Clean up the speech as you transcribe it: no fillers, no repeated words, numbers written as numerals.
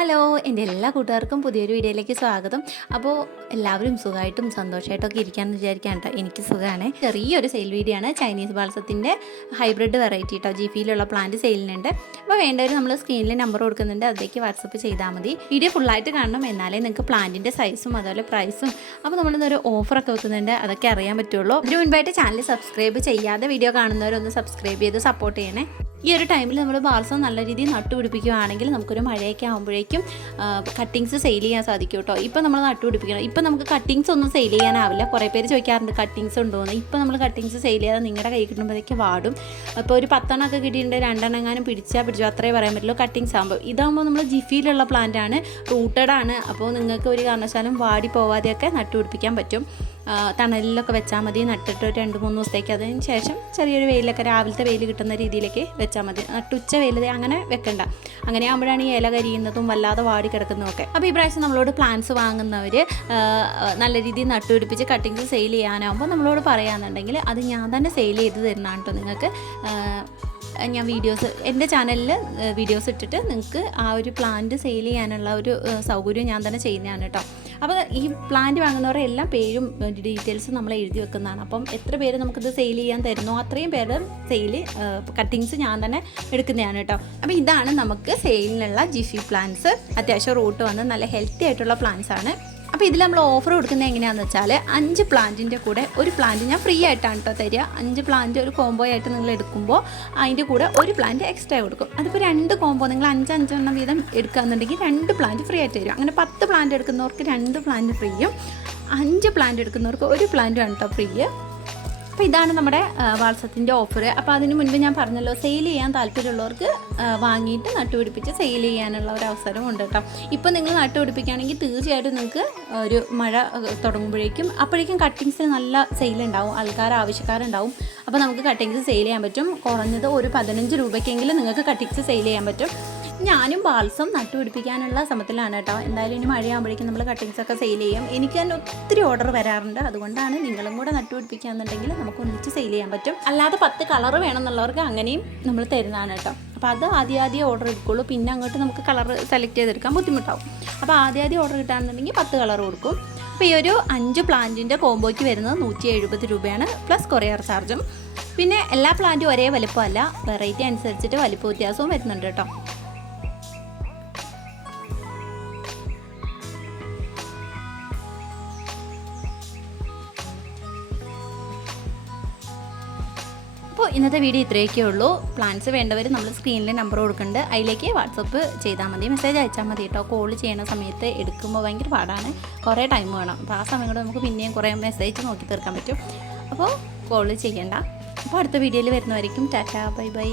Hello, എൻ്റെ എല്ലാ കൂട്ടുകാർക്കും പുതിയൊരു വീഡിയോയിലേക്ക് സ്വാഗതം. അപ്പോൾ എല്ലാവരും സുഖമായിട്ടും സന്തോഷമായിട്ടൊക്കെ ഇരിക്കാമെന്ന് വിചാരിക്കാൻ കേട്ടോ. എനിക്ക് സുഖമാണ്. ചെറിയൊരു സെയിൽ വീഡിയോ ആണ്. ചൈനീസ് ബാൾസത്തിൻ്റെ ഹൈബ്രിഡ് വെറൈറ്റി കേട്ടോ. ജിഫിയിലുള്ള പ്ലാന്റ് സെയിലിനുണ്ട്. അപ്പോൾ വേണ്ടവർ നമ്മൾ സ്ക്രീനിൽ നമ്പർ കൊടുക്കുന്നുണ്ട്, അതിലേക്ക് വാട്സപ്പ് ചെയ്താൽ മതി. വീഡിയോ ഫുള്ളായിട്ട് കാണണം, എന്നാലേ നിങ്ങൾക്ക് പ്ലാന്റിൻ്റെ സൈസും അതുപോലെ പ്രൈസും അപ്പോൾ നമ്മളിന്നൊരു ഓഫറൊക്കെ വെക്കുന്നുണ്ട്, അതൊക്കെ അറിയാൻ പറ്റുള്ളൂ. ഇതിന് മുൻപായിട്ട് ചാനൽ സബ്സ്ക്രൈബ് ചെയ്യാതെ വീഡിയോ കാണുന്നവരൊന്ന് സബ്സ്ക്രൈബ് ചെയ്ത് സപ്പോർട്ട് ചെയ്യണേ. ഈ ഒരു ടൈമിൽ നമ്മൾ ബാൾസം നല്ല രീതിയിൽ നട്ടുപിടിപ്പിക്കുകയാണെങ്കിൽ നമുക്കൊരു മഴയൊക്കെ ആകുമ്പോഴേക്കും കട്ടിങ്സ് സെയിൽ ചെയ്യാൻ സാധിക്കും കേട്ടോ. ഇപ്പോൾ നമ്മൾ നട്ടുപിടിപ്പിക്കണം. ഇപ്പോൾ നമുക്ക് കട്ടിങ്സ് ഒന്നും സെയിൽ ചെയ്യാനാവില്ല. കുറേ പേര് ചോദിക്കാറുണ്ട് കട്ടിങ്സ് ഉണ്ടോയെന്ന്. ഇപ്പോൾ നമ്മൾ കട്ടിങ്സ് സെയിൽ ചെയ്യാതെ നിങ്ങളുടെ കൈ കിട്ടുമ്പോഴേക്ക് വാടും. അപ്പോൾ ഒരു 10 എണ്ണമൊക്കെ കിട്ടിയിട്ടുണ്ട്, 2 എണ്ണം പിടിച്ചു അത്രേ പറയാൻ പറ്റുള്ളൂ. കട്ടിങ്സ് ആകുമ്പോൾ ഇതാകുമ്പോൾ നമ്മൾ ജിഫിയിലുള്ള പ്ലാന്റ് ആണ്, റൂട്ടഡ് ആണ്. അപ്പോൾ നിങ്ങൾക്ക് ഒരു കാരണവശാലും വാടി പോവാതെയൊക്കെ നട്ടുപിടിപ്പിക്കാൻ പറ്റും. തണലിലൊക്കെ വെച്ചാൽ മതി. നട്ടിട്ട് 2-3 ദിവസത്തേക്ക്, അതിന് ശേഷം ചെറിയൊരു വെയിലൊക്കെ രാവിലത്തെ വെയിൽ കിട്ടുന്ന രീതിയിലേക്ക് വെച്ചാൽ മതി. നട്ടുച്ച വെയിൽ അങ്ങനെ വെക്കണ്ട. അങ്ങനെ ആകുമ്പോഴാണ് ഈ ഇല കരിയുന്നതും വല്ലാതെ വാടി കിടക്കുന്നതൊക്കെ. അപ്പോൾ ഈ പ്രാവശ്യം നമ്മളോട് പ്ലാന്റ്സ് വാങ്ങുന്നവർ നല്ല രീതിയിൽ നട്ടുപിടിപ്പിച്ച് കട്ടിങ്സ് സെയിൽ ചെയ്യാനാകുമ്പോൾ നമ്മളോട് പറയാമെന്നുണ്ടെങ്കിൽ അത് ഞാൻ തന്നെ സെയിൽ ചെയ്ത് തരുന്നതാണ് കേട്ടോ. നിങ്ങൾക്ക് ഞാൻ വീഡിയോസ് എൻ്റെ ചാനലിൽ വീഡിയോസ് ഇട്ടിട്ട് നിങ്ങൾക്ക് ആ ഒരു പ്ലാന്റ് സെയിൽ ചെയ്യാനുള്ള ഒരു സൗകര്യം ഞാൻ തന്നെ ചെയ്യുന്നതാണ് കേട്ടോ. അപ്പോൾ ഈ പ്ലാന്റ് വാങ്ങുന്നവരുടെ എല്ലാം പേരും ഡീറ്റെയിൽസും നമ്മൾ എഴുതി വെക്കുന്നതാണ്. അപ്പം എത്ര പേര് നമുക്കിത് സെയിൽ ചെയ്യാൻ തരുന്നോ അത്രയും പേര് സെയിൽ കട്ടിങ്സ് ഞാൻ തന്നെ എടുക്കുന്നതാണ് കേട്ടോ. അപ്പോൾ ഇതാണ് നമുക്ക് സെയിലിനുള്ള ജിഫി പ്ലാന്റ്സ്. അത്യാവശ്യം റൂട്ട് വന്ന് നല്ല ഹെൽത്തി ആയിട്ടുള്ള പ്ലാന്റ്സ് ആണ്. അപ്പോൾ ഇതിൽ നമ്മൾ ഓഫർ കൊടുക്കുന്നത് എങ്ങനെയാണെന്ന് വെച്ചാൽ 5 പ്ലാന്റിൻ്റെ കൂടെ ഒരു പ്ലാന്റ് ഞാൻ ഫ്രീ ആയിട്ടാണ് കേട്ടോ തരിക. 5 പ്ലാന്റ് ഒരു കോംബോ ആയിട്ട് നിങ്ങൾ എടുക്കുമ്പോൾ അതിൻ്റെ കൂടെ ഒരു പ്ലാന്റ് എക്സ്ട്രാ കൊടുക്കും. അതിപ്പോൾ 2 കോംബോ നിങ്ങൾ 5 എണ്ണം വീതം എടുക്കുകയെന്നുണ്ടെങ്കിൽ 2 പ്ലാന്റ് ഫ്രീ ആയിട്ട് തരും. അങ്ങനെ 10 പ്ലാന്റ് എടുക്കുന്നവർക്ക് 2 പ്ലാന്റ് ഫ്രീയും 5 പ്ലാന്റ് എടുക്കുന്നവർക്ക് 1 പ്ലാന്റും കേട്ടോ ഫ്രീ. അപ്പോൾ ഇതാണ് നമ്മുടെ ബാൾസത്തിൻ്റെ ഓഫർ. അപ്പോൾ അതിന് മുൻപ് ഞാൻ പറഞ്ഞല്ലോ, സെയിൽ ചെയ്യാൻ താല്പര്യമുള്ളവർക്ക് വാങ്ങിയിട്ട് നട്ടുപിടിപ്പിച്ച് സെയിൽ ചെയ്യാനുള്ള ഒരു അവസരം ഉണ്ട് കേട്ടോ. ഇപ്പോൾ നിങ്ങൾ നട്ടുപിടിപ്പിക്കുകയാണെങ്കിൽ തീർച്ചയായിട്ടും നിങ്ങൾക്ക് ഒരു മഴ തുടങ്ങുമ്പോഴേക്കും അപ്പോഴേക്കും കട്ടിങ്സിന് നല്ല സെയിലുണ്ടാവും, ആവശ്യക്കാരുണ്ടാവും. അപ്പോൾ നമുക്ക് കട്ടിങ്സ് സെയിൽ ചെയ്യാൻ പറ്റും. കുറഞ്ഞത് ഒരു 15 രൂപയ്ക്കെങ്കിലും നിങ്ങൾക്ക് കട്ടിങ്സ് സെയിൽ ചെയ്യാൻ പറ്റും. ഞാനും ബാൾസം നട്ടുപിടിപ്പിക്കാനുള്ള ശ്രമത്തിലാണ് കേട്ടോ. എന്തായാലും ഇനി മഴയാകുമ്പോഴേക്കും നമ്മൾ കട്ടിങ്സൊക്കെ സെയിൽ ചെയ്യും. എനിക്ക് തന്നെ ഒത്തിരി ഓർഡർ വരാറുണ്ട്. അതുകൊണ്ടാണ് നിങ്ങളും കൂടെ നട്ടുപിടിപ്പിക്കുകയെന്നുണ്ടെങ്കിൽ നമുക്ക് ഒന്നിച്ച് സെയിൽ ചെയ്യാൻ പറ്റും. അല്ലാതെ 10 കളർ വേണമെന്നുള്ളവർക്ക് അങ്ങനെയും നമ്മൾ തരുന്നതാണ് കേട്ടോ. അപ്പോൾ അത് ആദ്യം ഓർഡർ എടുക്കുള്ളൂ. പിന്നെ അങ്ങോട്ട് നമുക്ക് കളർ സെലക്ട് ചെയ്തെടുക്കാൻ ബുദ്ധിമുട്ടാവും. അപ്പോൾ ആദ്യം ഓർഡർ കിട്ടുകയാണെന്നുണ്ടെങ്കിൽ 10 കളർ കൊടുക്കും. അപ്പോൾ ഈ ഒരു 5 പ്ലാന്റിൻ്റെ കോംബോയ്ക്ക് വരുന്നത് 170 രൂപയാണ്, പ്ലസ് കൊറിയർ ചാർജും. പിന്നെ എല്ലാ പ്ലാന്റും ഒരേ വലിപ്പമല്ല, വെറൈറ്റി അനുസരിച്ചിട്ട് വലിപ്പ വ്യത്യാസവും വരുന്നുണ്ട് കേട്ടോ. അപ്പോൾ ഇന്നത്തെ വീഡിയോ ഇത്രയൊക്കെ ഉള്ളൂ. പ്ലാൻസ് വേണ്ടവർ നമ്മൾ സ്ക്രീനിൽ നമ്പർ കൊടുക്കുന്നുണ്ട്, അതിലേക്ക് വാട്സപ്പ് ചെയ്താൽ മതി, മെസ്സേജ് അയച്ചാൽ മതി കേട്ടോ. കോൾ ചെയ്യുന്ന സമയത്ത് എടുക്കുമ്പോൾ ഭയങ്കര പാടാണ്, കുറേ ടൈം വേണം. അപ്പോൾ ആ സമയം കൊണ്ട് നമുക്ക് പിന്നെയും കുറേ മെസ്സേജ് നോക്കി തീർക്കാൻ പറ്റും. അപ്പോൾ കോൾ ചെയ്യണ്ട. അപ്പോൾ അടുത്ത വീഡിയോയിൽ വരുന്നവരേക്കും ടാറ്റാ, ബൈ ബൈ.